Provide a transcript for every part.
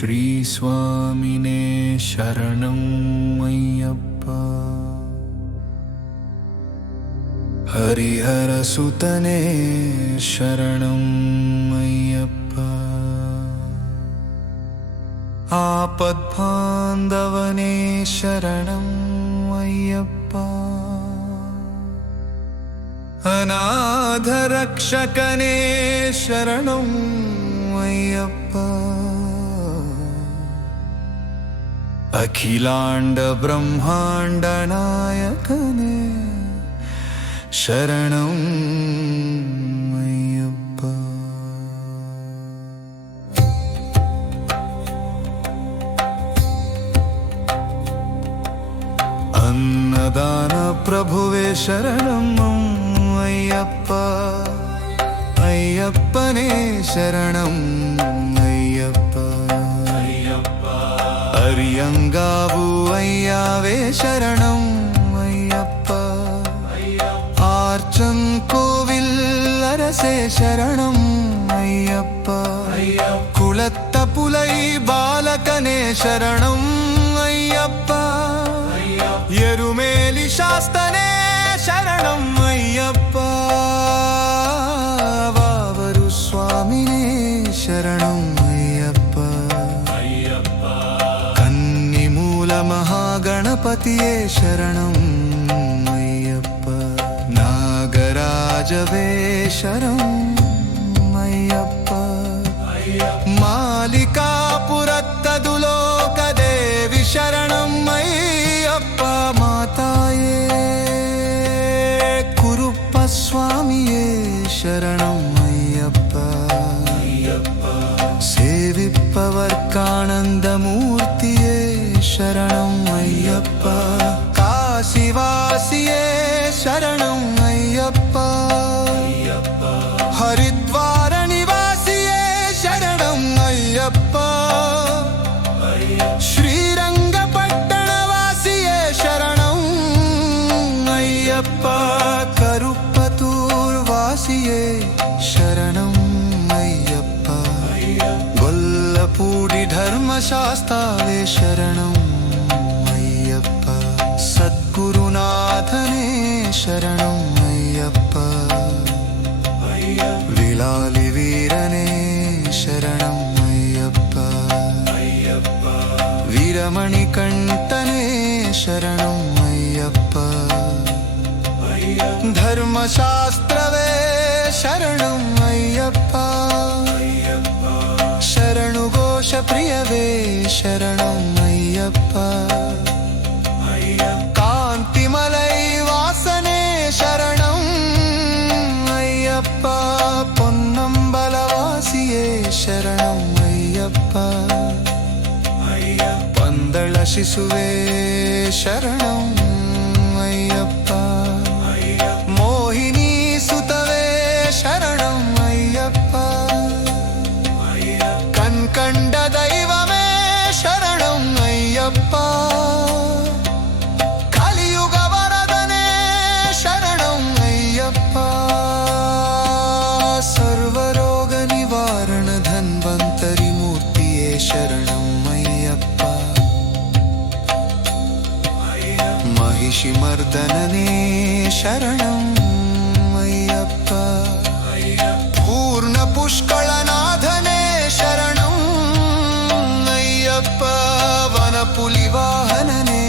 श्री स्वामिने शरणं अय्यप्पा। हरिहर सुतने शरणं अय्यप्पा। आपद्बान्धवने शरणं अय्यप्पा। अनाथरक्षकने शरणं अय्यप्पा। अखिलांड ब्रह्मांड नायकने शरणं अय्यप्पा। अन्नदान प्रभुवे शरणं अय्यप्पा। अय्यप्पने शरणं अय्यप्पा। अरियंगावु अय्यावे शरणं अय्यप्पा। आर्चन कोविल अरसे शरणं अय्यप्पा। कुलत्तपुलै बालकने शरणं अय्यप्पा। यरुमेलि शास्तने शरणं अय्यप्पा। वावरु स्वामिने शरणं अय्यप्पा। कन्निमूल महागणपतिये शरणं अय्यप्पा। नागराजवे शरणं अय्यप्पा। मालिकापुरत्तदुलोकदेवि शरणं अय्यप्पा। माताये कुरुप्प स्वामिये शरणं अय्यप्पा। सेविप्पवर्कानन्दमूर्तिये शरणं अय्यप्पा। काशीवासिये शरणं अय्यप्पा। हरिद्वार निवासिये शरणं अय्यप्पा। श्रीरंगपट्टणवासिये शरणं अय्यप्पा। करुप्पतूर्वासिये शरणं अय्यप्पा। गोल्लपूडि धर्मशास्तावे शरणं अय्यप्पा। सद्गुरुनाथने शरणं अय्यप्पा। विलालि वीरने शरणं अय्यप्पा। वीरमणिकण्ठने शरणं अय्यप्पा। धर्मशास्त्रवे शरणं अय्यप्पा। शरणुघोषप्रियवे शरणं अय्यप्पा। कान्तिमलै वासने शरणं अय्यप्पा। पोन्नम्बलवासिये शरणं अय्यप्पा। पंदळ शिशुवे शरणं अय्यप्पा। मोहिनी सुतवे शरणं अय्यप्पा। कन्कण्ड दैवमे शरणं अय्यप्पा। कलियुग वरदने शरणं अय्यप्पा। सर्वरोग निवारण धन्वन्तरि मूर्तिये शरणं अय्यप्पा। महिषिमर्दनने शरणं अय्यप्पा। पूर्ण पुष्कळनाथने शरणं अय्यप्पा। वनपुलिवाहनने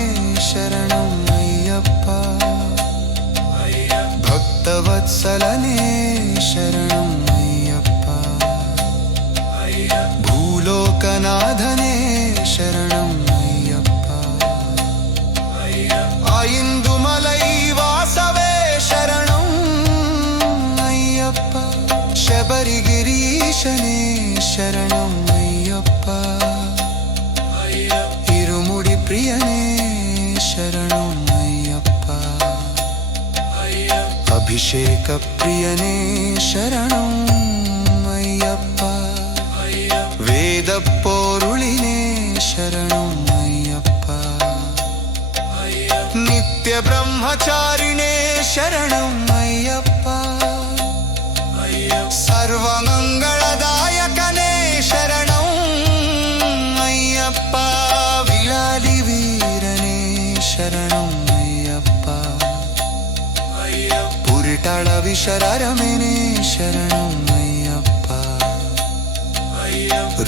शरणं अय्यप्पा। भक्तवत्सलने शरणं अय्यप्पा। भूलोकनाथने शरणं अय्यप्पा। इंदुमलै वासवे शरणं अय्यप्पा। शबरिगिरीशने शरणं अय्यप्पा। इरुमुडि प्रियने शरणं अय्यप्पा। अभिषेक प्रियने शरणं अय्यप्पा। वेदपोरुळिने शरणं अय्यप्पा। नित्य ब्रह्मचारिणे शरणं अय्यप्पा। सर्वमङ्गलदायकने शरणं ವಿಶರರಮೆನೆ ಶರಣಂ ಅಯ್ಯಪ್ಪ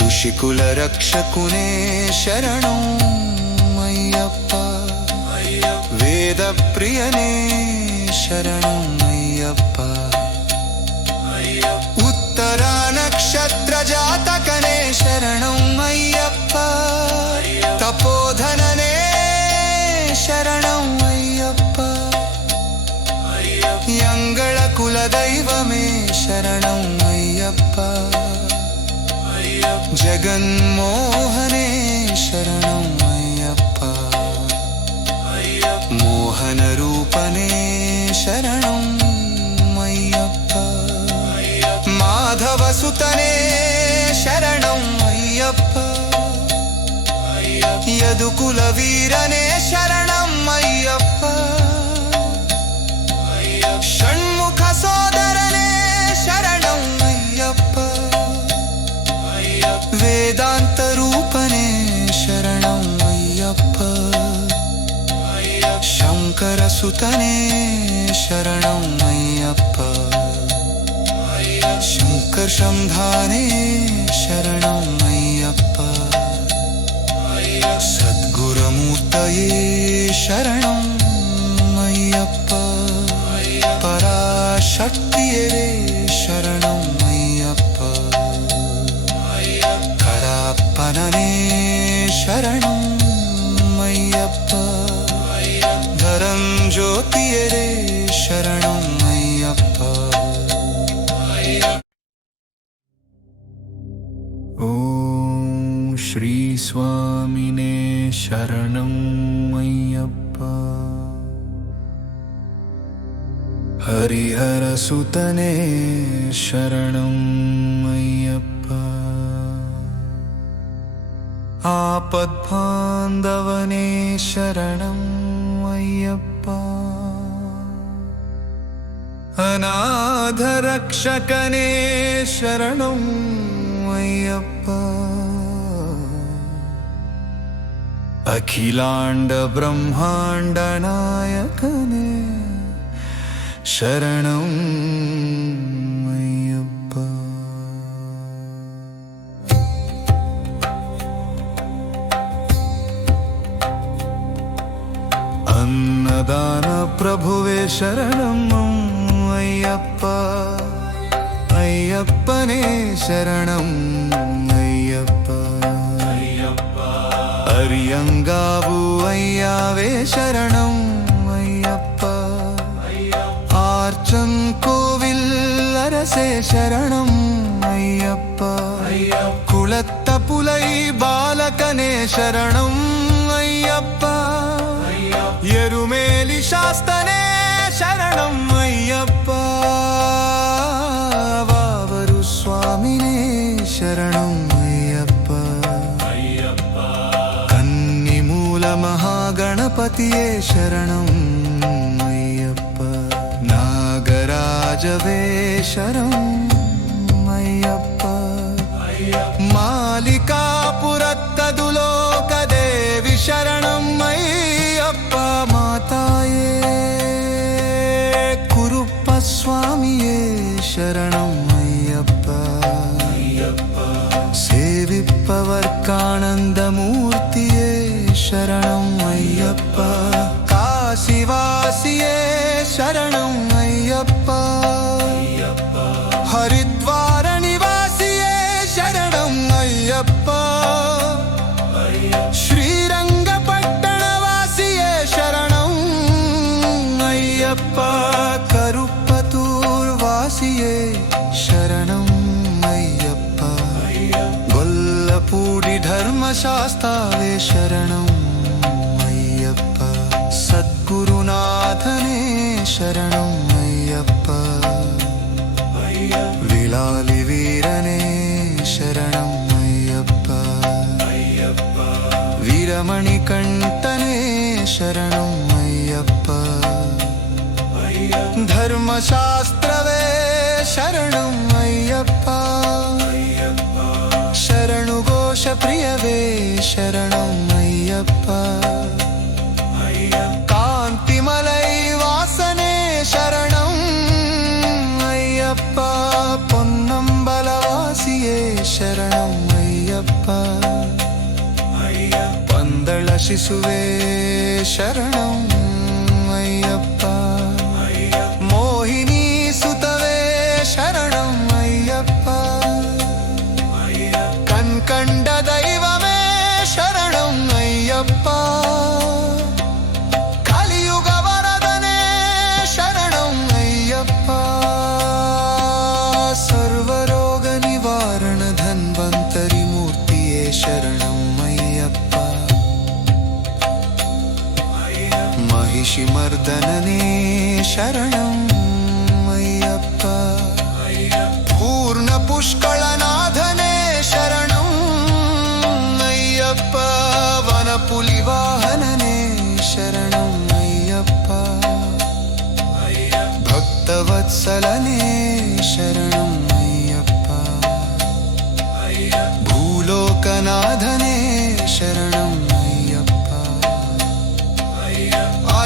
ಋಷಿಕುಲ ರಕ್ಷಕುನೇ ಶರಣಂ ಅಯ್ಯಪ್ಪ ವೇದ ಪ್ರಿಯನೇ ಶರಣಂ ಅಯ್ಯಪ್ಪ ಉತ್ತರ ನಕ್ಷತ್ರ ಜಾತಕನೇ ಶರಣಂ ಅಯ್ಯಪ್ಪ ತಪೋಧನನೇ ಶರಣಂ ಅಯ್ಯಪ್ಪ ಯಂಗಳ ಕುಲದೈವಮೇ ಶರಣಂ ಅಯ್ಯಪ್ಪ ಜಗನ್ಮೋಹನೇ ಶರಣಂ ಅಯ್ಯಪ್ಪ ಮೋಹನ ರೂಪನೇ ಶರಣಂ ಅಯ್ಯಪ್ಪ ಮಾಧವ ಸುತನೇ ಶರಣಂ ಅಯ್ಯಪ್ಪ ಯದುಕುಲ ವೀರನೇ ಶರಣಂ ಅಯ್ಯಪ್ಪ ಷಣ್ಮುಖ ಸೋದರನೇ ಶರಣಂ ಅಯ್ಯಪ್ಪ ವೇದಾಂತ ರೂಪನೇ ಶರಣಂ ಅಯ್ಯಪ್ಪ ಶಂಕರ ಸುತನೇ ಶರಣಂ ಅಯ್ಯಪ್ಪ ಶಂಕರ ಶಂಧಾನೇ ಶರಣಂ ಅಯ್ಯಪ್ಪ ಸದ್ಗುರುಮೂರ್ತಯೇ ಶರಣಂ ಅಯ್ಯಪ್ಪ ಪರಾಶಕ್ತಿಯೇ ಶರಣಂ ಅಯ್ಯಪ್ಪ ಕರಾಪ್ಪನೇ ಶರಣಂ ಅಯ್ಯಪ್ಪ ಧರಂ ಜ್ಯೋತಿಯೇ ಶರಣಂ ಅಯ್ಯಪ್ಪ ಓಂ ಶ್ರೀ ಸ್ವಾಮಿನೇ ಶರಣಂ ಅಯ್ಯಪ್ಪ ಹರಿಹರ ಸುತನೇ ಶರಣಂ ಅಯ್ಯಪ್ಪ ಆಪದ್ಬಾಂಧವನೇ ಶರಣಂ ಅಯ್ಯಪ್ಪ ಅನಾಥ ರಕ್ಷಕನೇ ಶರಣಂ ಅಯ್ಯಪ್ಪ ಅಖಿಲಾಂಡ ಬ್ರಹ್ಮಾಂಡ ನಾಯಕನೇ ಶರಣಂ ಅಯ್ಯಪ್ಪ ಅನ್ನದಾನ ಪ್ರಭುವೇ ಶರಣಂ ಅಯ್ಯಪ್ಪ ಅಯ್ಯಪ್ಪನೇ ಶರಣಂ ಅಯ್ಯಪ್ಪ ಅರಿಯಂಗಾವು ಅಯ್ಯಾವೇ ಶರಣಂ ಅಯ್ಯಪ್ಪ ஆர்ச்சம் கோவில் அரசே சரணம் ஐயப்பா குளத்த புலை பாலகனே சரணம் ஐயப்பா எருமேலி சாஸ்தனே சரணம் ஐயப்பா வாவரு சுவாமினே சரணம் ஐயப்பா கன்னி மூல மகாகணபதியே சரணம் ನಾಗರಾಜವೇ ಶರಣಂ ಅಯ್ಯಪ್ಪ ಮಾಲಿಕಾಪುರತ್ತದು ಲೋಕದೇವಿ ಶರಣಂ ಅಯ್ಯಪ್ಪ ಮಾತಾಯೇ ಕುರುಪ್ಪ ಸ್ವಾಮಿಯೇ ಶರಣಂ ಅಯ್ಯಪ್ಪ ಸೇವಿಪ್ಪವರ್ಕಾನಂದ ಮೂರ್ತಿಯೇ ಶರಣಂ ಅಯ್ಯಪ್ಪ ಕಾಶಿವಾಸಿಯೇ ಶರಣಂ ಅಯ್ಯಪ್ಪ ಹರಿದ್ವಾರ ನಿವಾಸಿಯೇ ಶರಣಂ ಅಯ್ಯಪ್ಪ ಶ್ರೀರಂಗಪಟ್ಟಣ ವಾಸಿಯೇ ಶರಣಂ ಅಯ್ಯಪ್ಪ ಕರುಪ್ಪತ್ತೂರ್ ವಾಸಿಯೇ ಶರಣಂ ಅಯ್ಯಪ್ಪ ಗೊಲ್ಲಪೂಡಿ ಧರ್ಮಶಾಸ್ತಾವೇ ಶರಣಂ ಅಯ್ಯಪ್ಪ ಸದ್ಗುರುನಾಥನೇ ಶರಣಂ ಅಯ್ಯಪ್ಪ ವಿಲಾಲಿ ವೀರನೇ ಶರಣಂ ಅಯ್ಯಪ್ಪ ವೀರಮಣಿಕಂಠನೇ ಶರಣಂ ಅಯ್ಯಪ್ಪ ಧರ್ಮಶಾಸ್ತ್ರವೇ ಶರಣಂ ಅಯ್ಯಪ್ಪ ಶರಣು ಘೋಷ ಪ್ರಿಯವೇ ಶರಣಂ ಅಯ್ಯಪ್ಪ ಕಾಂತಿಮಲೈ ವಾಸನೆ ಶರಣಂ ಅಯ್ಯಪ್ಪ ಪಂದಳ ಶಿಶುವೇ ಶರಣಂ ಅಯ್ಯಪ್ಪ ಮೋಹಿನಿ ಸುತವೇ ಶರಣಂ ಅಯ್ಯಪ್ಪ ಕಣ್ಕಂಡ ದೈವಮೇ ಶರಣಂ ಅಯ್ಯಪ್ಪ ಕಲಿಯುಗ ವರದನೇ ಶರಣಂ ಅಯ್ಯಪ್ಪ ಸರ್ವರೋಗ ನಿವಾರಣ ಧನ್ವಂತರಿ ಮೂರ್ತಿಯೇ ಶರಣಂ ಅಯ್ಯಪ್ಪ ಮಹಿಷಿ ಮರ್ದನನೇ ಶರಣಂ ಅಯ್ಯಪ್ಪ ಪೂರ್ಣ ಪುಷ್ಕಳನಾಥನೇ ಶರಣಂ ಅಯ್ಯಪ್ಪ ವನಪುಲಿ ವಾಹನನೇ ಶರಣಂ ಅಯ್ಯಪ್ಪ ಭಕ್ತವತ್ಸಲನೇ ಶರಣಂ ಅಯ್ಯಪ್ಪ ಭೂಲೋಕನಾಥನೇ ಶರಣಂ ಅಯ್ಯಪ್ಪ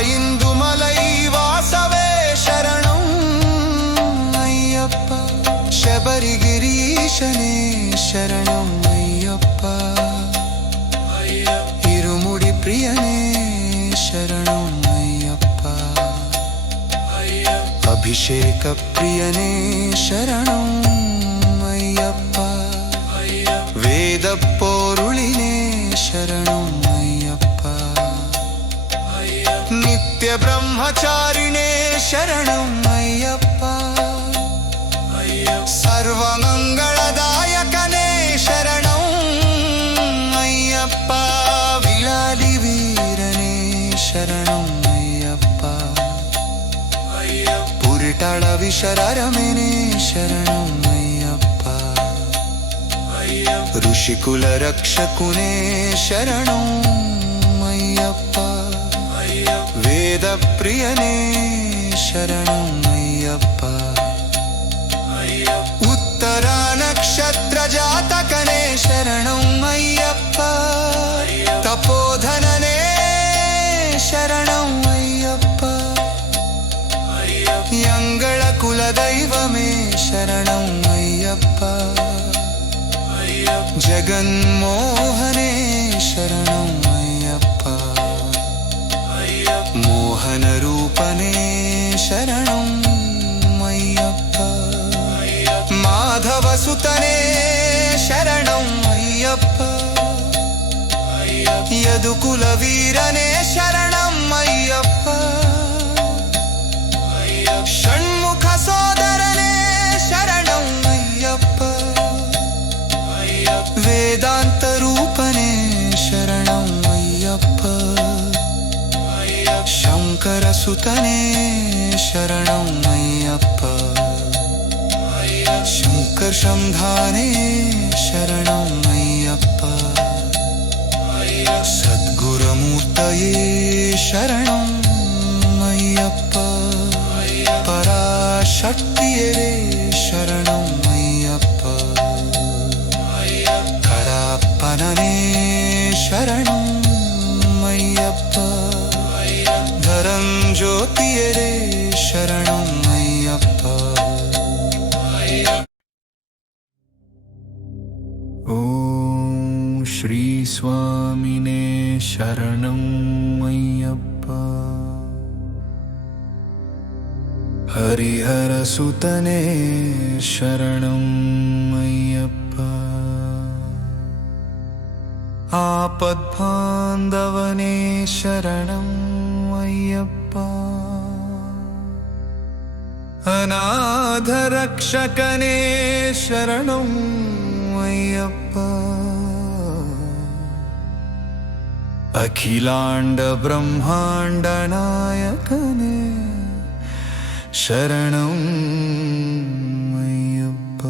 ಐಂದುಮಲೈ ವಾಸವೇ ಶರಣಂ ಅಯ್ಯಪ್ಪ ಶಬರಿಗಿರೀಶನೇ ಶರಣಂ ಅಯ್ಯಪ್ಪ ಇರುಮುಡಿ ಪ್ರಿಯನೇ ಶರಣಂ ಅಯ್ಯಪ್ಪ ಅಭಿಷೇಕ ಪ್ರಿಯನೇ ಶರಣಂ ಅಯ್ಯಪ್ಪ ವೇದ ಪೋರುಳಿನೇ ಶರಣಂ ಅಯ್ಯಪ್ಪ ನಿತ್ಯ ಬ್ರಹ್ಮಚಾರಿಣೇ ಶರಣಂ ಅಯ್ಯಪ್ಪ ಸರ್ವಮಂಗಳದಾಯಕನೇ ಶರಣಂ ಅಯ್ಯಪ್ಪ ವಿಳಾಲಿ ವೀರನೇ ಶರಣಂ ಅಯ್ಯಪ್ಪ ಪುರಿಟಳ ವಿಶರರಮೆನೇ ಶರಣಂ ಅಯ್ಯಪ್ಪ ಋಷಿಕುಲ ರಕ್ಷಕುನೇ ಶರಣಂ ಅಯ್ಯಪ್ಪ ವೇದ ಪ್ರಿಯನೇ ಶರಣಂ ಅಯ್ಯಪ್ಪ ಉತ್ತರ ನಕ್ಷತ್ರ ಜಾತಕನೇ ಶರಣಂ ಅಯ್ಯಪ್ಪ ತಪೋಧನನೇ ಶರಣಂ ಅಯ್ಯಪ್ಪ ಯಂಗಳ ಕುಲದೈವಮೇ ಶರಣಂ ಅಯ್ಯಪ್ಪ ಜಗನ್ಮೋಹನೇ ಶರಣಂ ಅಯ್ಯಪ್ಪ ಮೋಹನ ರೂಪನೇ ಶರಣಂ ಅಯ್ಯಪ್ಪ ಮಾಧವ ಸುತನೇ ಶರಣಂ ಅಯ್ಯಪ್ಪ ಯದುಕುಲ ವೀರನೇ ಶರಣಂ ಅಯ್ಯಪ್ಪ ಷಣ್ಮುಖ ಸೋದರನೇ ಶರಣಂ ಅಯ್ಯಪ್ಪ ವೇದಾಂತ ರೂಪನೇ ಶರಣಂ ಅಯ್ಯಪ್ಪ ಶಂಕರ ಸುತನೇ ಶರಣಂ ಅಯ್ಯಪ್ಪ ಶಂಕರ ಶಂಧಾನೇ ಶರಣಂ ಅಯ್ಯಪ್ಪ ಸದ್ಗುರುಮೂರ್ತಯೇ ಶರಣಂ ಅಯ್ಯಪ್ಪ ಪರಾಶಕ್ತಿಯೇ ಶರಣಂ ಅಯ್ಯಪ್ಪ ಕರಾಪ್ಪನೇ ಶರಣಂ ಅಯ್ಯಪ್ಪ ಧರಂ ಜ್ಯೋತಿಯೇ ಶರಣಂ ಅಯ್ಯಪ್ಪ ಓಂ ಶ್ರೀ ಸ್ವಾಮಿನೇ ಶರಣಂ ಅಯ್ಯಪ್ಪ ಹರಿಹರ ಸುತನೇ ಶರಣಂ ಅಯ್ಯಪ್ಪ ಆಪದ್ಬಾಂಧವನೇ ಶರಣಂ ಅಯ್ಯಪ್ಪ ಅನಾಥ ರಕ್ಷಕನೇ ಶರಣಂ ಅಯ್ಯಪ್ಪ ಅಖಿಲಾಂಡ ಬ್ರಹ್ಮಾಂಡ ನಾಯಕನೇ ಶರಣಂ ಅಯ್ಯಪ್ಪ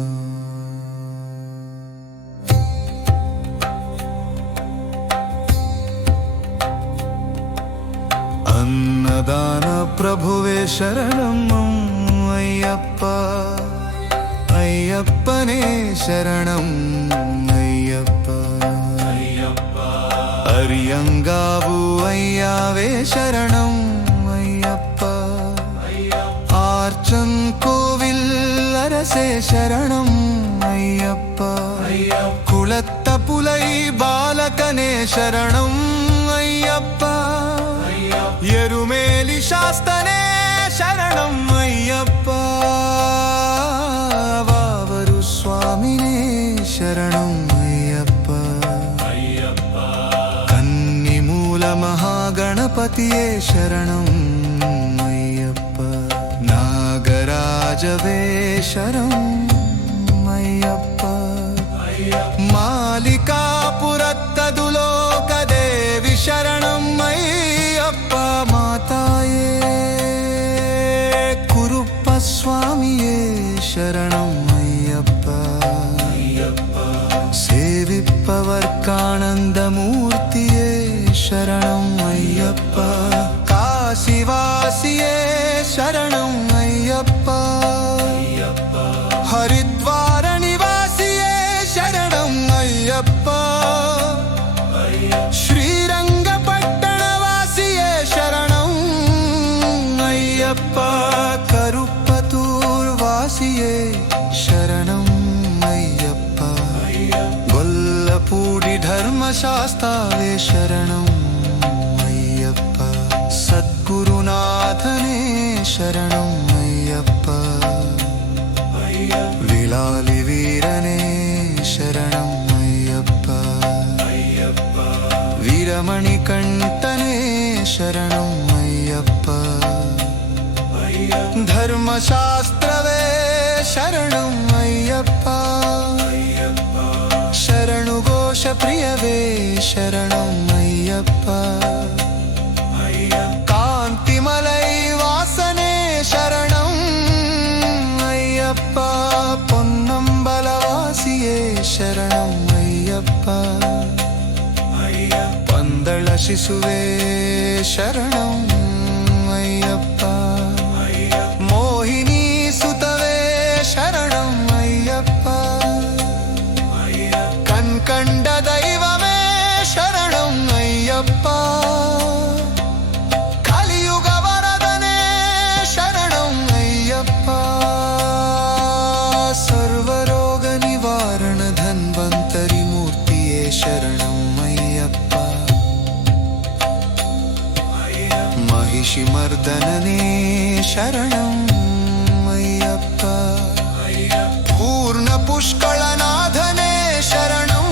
ಅನ್ನದಾನ ಪ್ರಭುವೇ ಶರಣಂ ಅಯ್ಯಪ್ಪ ಅಯ್ಯಪ್ಪನೇ ಶರಣಂ ಅಯ್ಯಪ್ಪ ಅರಿಯಂಗಾವು ಅಯ್ಯಾವೇ ಶರಣಂ ಅಯ್ಯಪ್ಪ ಆರ್ಚನ್ ಕೋವಿಲ್ ಅರಸೆ ಶರಣಂ ಅಯ್ಯಪ್ಪ ಕುಳತ್ತ ಪುಲೈ நாதனே சரணம் ஐயப்பா எருமேலி சாஸ்தனே சரணம் ஐயப்பா வாவரு சுவாமினே சரணம் ஐயப்பா கன்னிமூல மகாகணபதியே சரணம் ஐயப்பா நாகராஜவே சரணம் ஐயப்பா மாலிகாபுரத்ததுலோகதேவி சரணம் ஐயப்பா மாதாயே குருப்ப சுவாமியே சரணம் ஐயப்பா சேவிப்பவர்க்கானந்தமூர்த்தியே சரணம் ஐயப்பா காசிவாசியே சரணம் ஐயப்பா ஹரித்வார நிவாசியே சரணம் ஐயப்பா ஸ்ரீரங்கபட்டணவாசியே சரணம் ஐயப்பா கருப்பத்தூர் வாசியே சரணம் ஐயப்பா கொல்லப்பூடி தர்மசாஸ்தாவே சரணம் ஐயப்பா சத்குருநாதனே சரணம் ஐயப்பா விலாலி வீரனே சரணம் ஐயப்பா வீரமணி கண்டனே சரணம் ஐயப்பா धर्मशास्त्रवे शरणं अय्यप्पा शरणुघोष प्रियवे शरणं अय्यप्पा कान्तिमलै वासने शरणं अय्यप्पा पोन्नम्बलवासिये शरणं अय्यप्पा पंदळ शिशुवे शरणं अय्यप्पा मोहिनी सुतवे शरणं अय्यप्पा कन्कण्ड दैवमे शरणं अय्यप्पा कलियुग वरदने शरणं अय्यप्पा सर्वरोग निवारण धन्वन्तरि मूर्तिये शरणं अय्यप्पा महिषि मर्दनने शरणं अय्यप्पा पूर्ण पुष्कलनाथने शरणं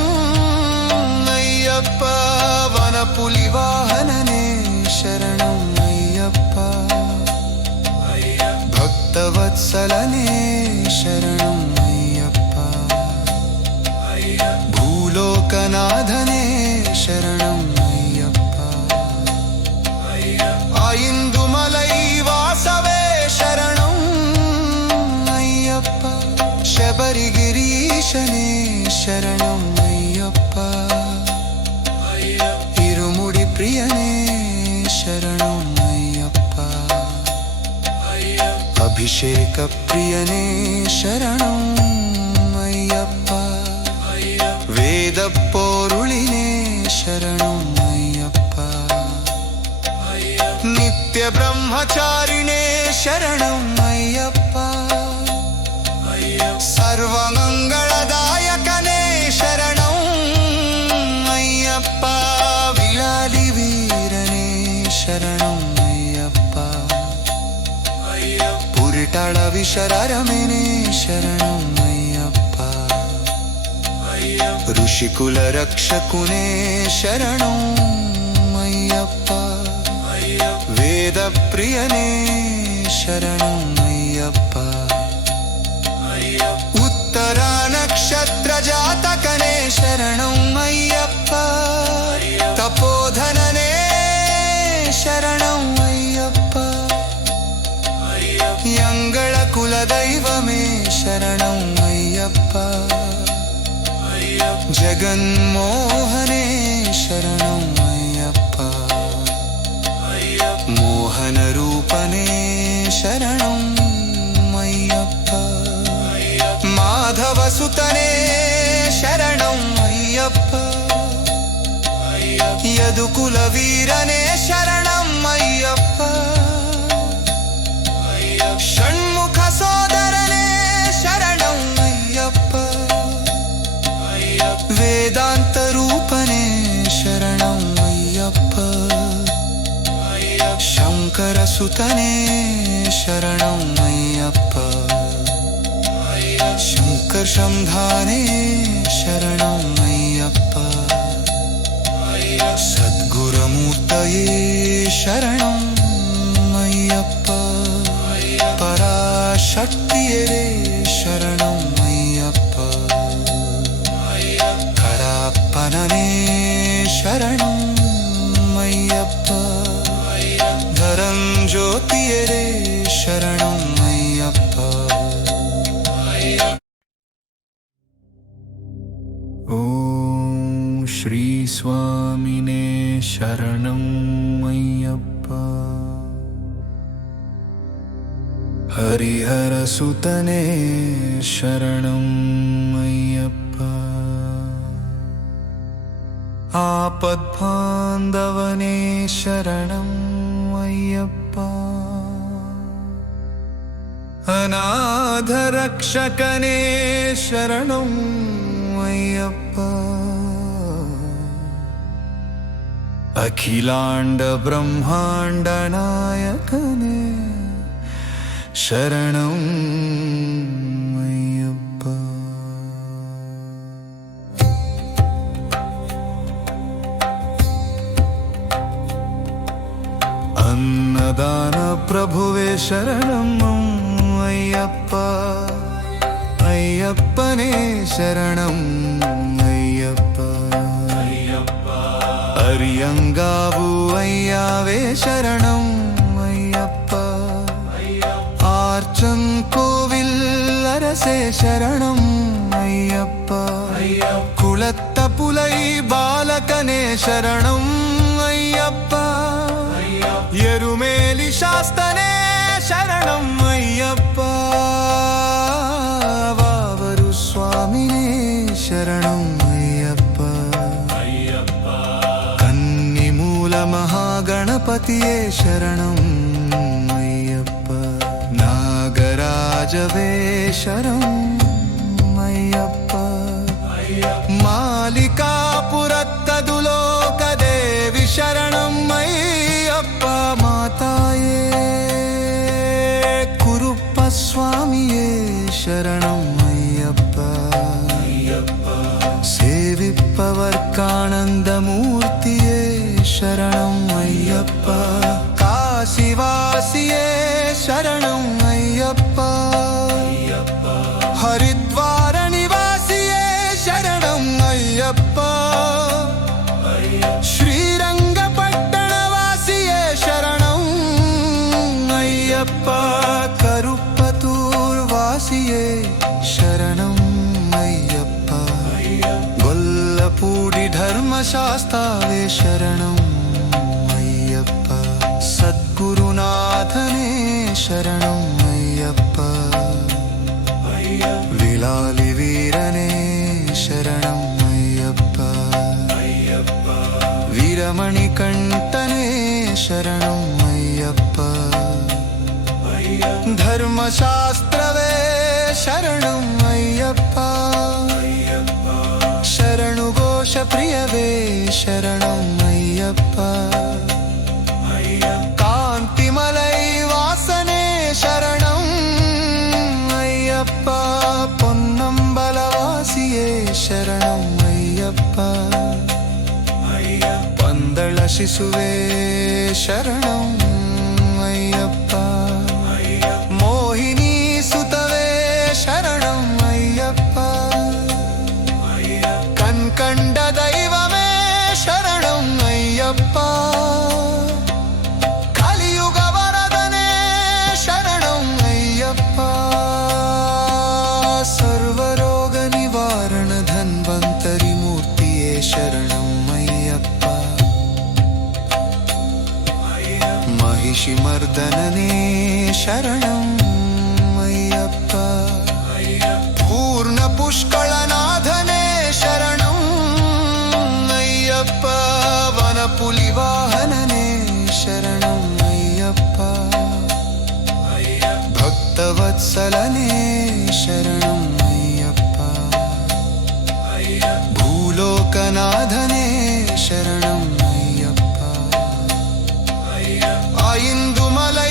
अय्यप्पा वनपुलिवाहनने शरणं अय्यप्पा भक्तवत्सलने शरणं अय्यप्पा भूलोकनाथने शरणं इंदुमलै वासवे शरणं अय्यप्पा शबरिगिरीशने शरणं अय्यप्पा इरुमुडि प्रियने शरणं अय्यप्पा अभिषेक प्रियने शरणं अय्यप्पा वेद पोरुलिने शरणं अय्यप्पा नित्य ब्रह्मचारिणे शरणं अय्यप्पा सर्वमंगलदायकने शरणं अय्यप्पा विलालि वीरने शरणं अय्यप्पा पुरिटाळ विशररमेने शरणं अय्यप्पा ऋषिकुल रक्षकुने शरणं अय्यप्पा वेद प्रियने शरणं अय्यप्पा उत्तरा नक्षत्र जातकने शरणं अय्यप्पा तपोधनने शरणं अय्यप्पा यंगळ कुलदैवमे शरणं अय्यप्पा जगन्मोहने शरणं अय्यप्पा मोहन रूपने शरणं अय्यप्पा माधव सुतने शरणं अय्यप्पा यदुकुल वीरने शरणं अय्यप्पा षण्मुख सोदरने शरणं अय्यप्पा वेदांत रूपने சுதனே சரணம் ஐயப்பா शंकर शंधाने शरणं अय्यप्पा सद्गुरुमूर्तये शरणं अय्यप्पा पराशक्तिये शरणं अय्यप्पा कडाप्पनने शरणं अय्यप्पा धरञ्ज्योतिये शरणं अय्यप्पा ओम श्री स्वामिने शरणं अय्यप्पा हरिहर सुतने शरणं अय्यप्पा आपद्बान्धवने शरणं अय्यप्पा अनाथरक्षकने शरणं अय्यप्पा अखिलांड ब्रह्मांड नायकने शरणं अय्यप्पा अन्नदान प्रभुवे शरणं अय्यप्पा अय्यप्पने शरणं अय्यप्पा अरियंगावु अय्यावे शरणं अय्यप्पा आर्चंकोविल अरसे शरणं अय्यप्पा कुलत्तपुलै बालकने शरणं अय्यप्पा यरुमेलि शास्तने शरणं अय्यप्पा शरणं अय्यप्पा कन्निमूल महागणपतिये शरणं अय्यप्पा नागराजवे शरणं अय्यप्पा मालिकापुरत्तदुलोकदेवि शरणं अय्यप्पा माताये कुरुप्प स्वामिये शरणं अय्यप्पा सेविप्पवर्कानन्दमूर्तिये शरणं अय्यप्पा काशीवासिये शरणं अय्यप्पा हरिद्वारनिवासिये शरणं अय्यप्पा श्रीरङ्गपट्टणवासिये शरणं अय्यप्पा करुप्पतूर्वासिये शरणं अय्यप्पा गोल्लपूडि धर्मशास्तावे शरणं अय्यप्पा सद्गुरुनाथने शरणं अय्यप्पा विलालि वीरने शरणं अय्यप्पा वीरमणिकण्ठने शरणं अय्यप्पा धर्मशास्त्रवे शरणं अय्यप्पा शरणुघोषप्रियवे शरणं अय्यप्पा कान्तिमलै वासने शरणं अय्यप्पा पोन्नम्बलवासिये शरणं अय्यप्पा पन्दळ शिशुवे शरणं अय्यप्पा मोहिनी सुतवे शरणं अय्यप्पा कण्कण्ड दैवमे शरणं अय्यप्पा कलियुग वरदने शरणं अय्यप्पा सर्वरोग निवारण धन्वन्तरि मूर्तिये शरणं अय्यप्पा महिषिमर्दनने शरणं अय्यप्पा पूर्णपुष्कळनाथने शरणं अय्यप्पा वनपुलिवाहनने शरणं अय्यप्पा भक्तवत्सलने शरणं अय्यप्पा भूलोकनाथने शरणं अय्यप्पा आयिन्दुमलै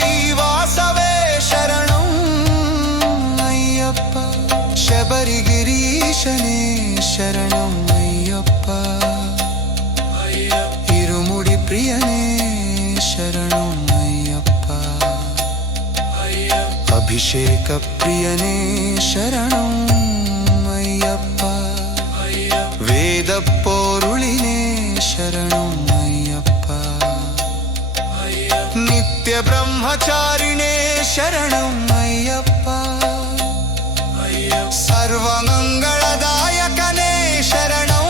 ஈசனே சரணம் ஐயப்பா இருமுடி பிரியனே சரணம் ஐயப்பா அபிஷேக பிரியனே சரணம் ஐயப்பா வேத பொருளினே சரணம் ஐயப்பா நித்ய பிரம்மச்சாரிணே சரணம் ஐயப்பா ಸರ್ವಮಂಗಳದಾಯಕನೇ ಶರಣಂ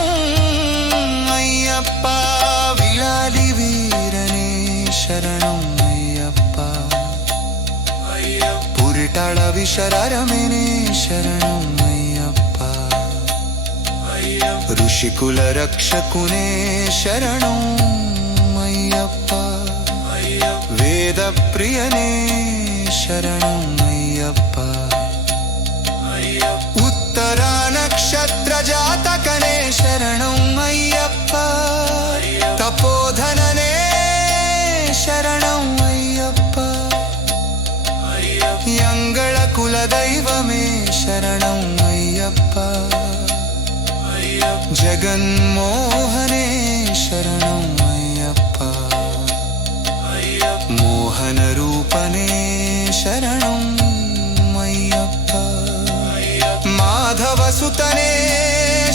ಅಯ್ಯಪ್ಪ ವಿಳಾಲಿ ವೀರನೇ ಶರಣಂ ಅಯ್ಯಪ್ಪ ಪುರಿಟಾಳ ವಿಶರರಮೆನೇ ಶರಣಂ ಅಯ್ಯಪ್ಪ ಋಷಿಕುಲ ರಕ್ಷಕುನೇ ಶರಣಂ ಅಯ್ಯಪ್ಪ ವೇದ ಪ್ರಿಯನೇ ಶರಣಂ ಅಯ್ಯಪ್ಪ ಉತ್ತರ ನಕ್ಷತ್ರ ಜಾತಕನೇ ಶರಣಂ ಅಯ್ಯಪ್ಪ ತಪೋಧನನೇ ಶರಣಂ ಅಯ್ಯಪ್ಪ ಯಂಗಳ ಕುಲದೈವಮೇ ಶರಣಂ ಅಯ್ಯಪ್ಪ ಜಗನ್ಮೋಹನೇ ಶರಣಂ ಅಯ್ಯಪ್ಪ ಮೋಹನ ರೂಪನೇ ಶರಣಂ ಅಯ್ಯಪ್ಪ ಮಾಧವ ಸುತನೇ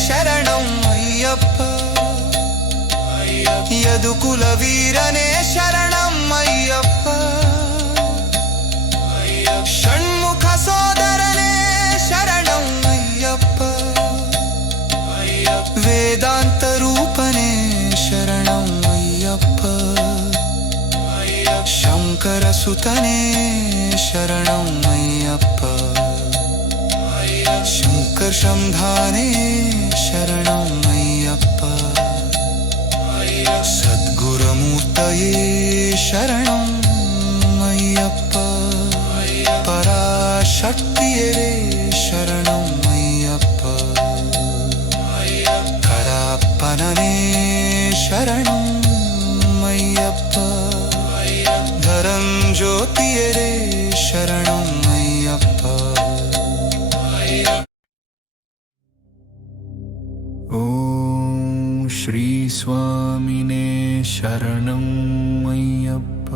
ಶರಣಂ ಅಯ್ಯಪ್ಪ ಯದುಕುಲ ವೀರನೇ ಶರಣಂ ಅಯ್ಯಪ್ಪ ಷಣ್ಮುಖ ಸೋದರನೇ ಶರಣಂ ಅಯ್ಯಪ್ಪ ವೇದಾಂತ ರೂಪನೇ ಶರಣಂ ಅಯ್ಯಪ್ಪ ಶಂಕರ ಸುತನೇ ಶರಣಂ ಅಯ್ಯಪ್ಪ ಶಂಕರ್ ಶಂಧಾನೇ ಶರಣಂ ಅಯ್ಯಪ್ಪ ಸದ್ಗುರುಮೂರ್ತಯೇ ಶರಣಂ ಅಯ್ಯಪ್ಪ ಪರಾಶಕ್ತಿಯರೇ ಶರಣಂ ಅಯ್ಯಪ್ಪ ಕರಾಪ್ಪನೇ ಶರಣಂ ಅಯ್ಯಪ್ಪ ಧರಂಜ್ಯೋತಿಯರೇ ಶರಣಂ ಅಯ್ಯಪ್ಪ ಓಂ ಶ್ರೀ ಸ್ವಾಮಿನೇ ಶರಣಂ ಅಯ್ಯಪ್ಪ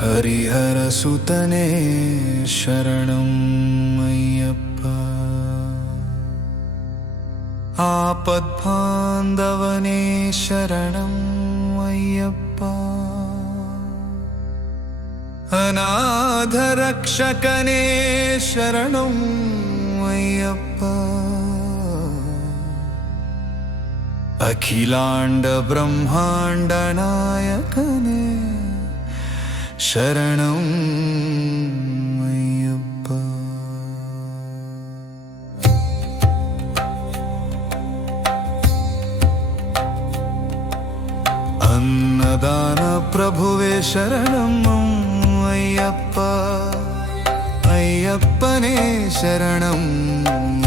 ಹರಿಹರ ಸುತನೇ ಶರಣಂ ಅಯ್ಯಪ್ಪ ಆಪದ್ಬಾಂಧವನೇ ಶರಣಂ ಅಯ್ಯಪ್ಪ ಅನಾಥ ರಕ್ಷಕನೇ ಶರಣಂ ಅಯ್ಯಪ್ಪ ಅಖಿಲಾಂಡ ಬ್ರಹ್ಮಾಂಡ ನಾಯಕನೇ ಶರಣಂ ಅಯ್ಯಪ್ಪ ಅನ್ನದಾನ ಪ್ರಭುವೇ ಶರಣಂ ಅಯ್ಯಪ್ಪ ಅಯ್ಯಪ್ಪನೇ ಶರಣಂ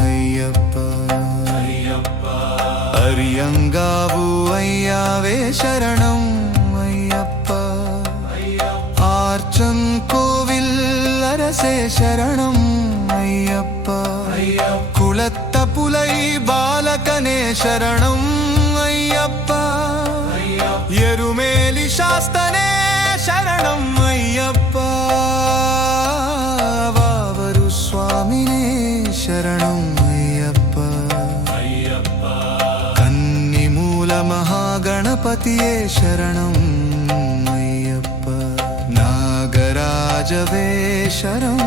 ಅಯ್ಯಪ್ಪ ಅರಿಯಂಗಾವು ಅಯ್ಯಾವೇ ಶರಣಂ ಅಯ್ಯಪ್ಪ ಆರ್ಚನ್ ಕೋವಿಲ್ ಅರಸೇ ಶರಣಂ ಅಯ್ಯಪ್ಪ ಕುಳತ್ತ ಪುಲೈ ಬಾಲಕನೇ ಶರಣಂ ಅಯ್ಯಪ್ಪ ಎರುಮೇಲಿ ಶಾಸ್ತನೇ ಶರಣಂ ಅಯ್ಯಪ್ಪ ವಾವರು ಸ್ವಾಮಿನೇ ಶರಣಂ ಅಯ್ಯಪ್ಪ ಕನ್ನಿಮೂಲ ಮಹಾಗಣಪತಿಯೇ ಶರಣಂ ಅಯ್ಯಪ್ಪ ನಾಗರಾಜವೇ ಶರಣಂ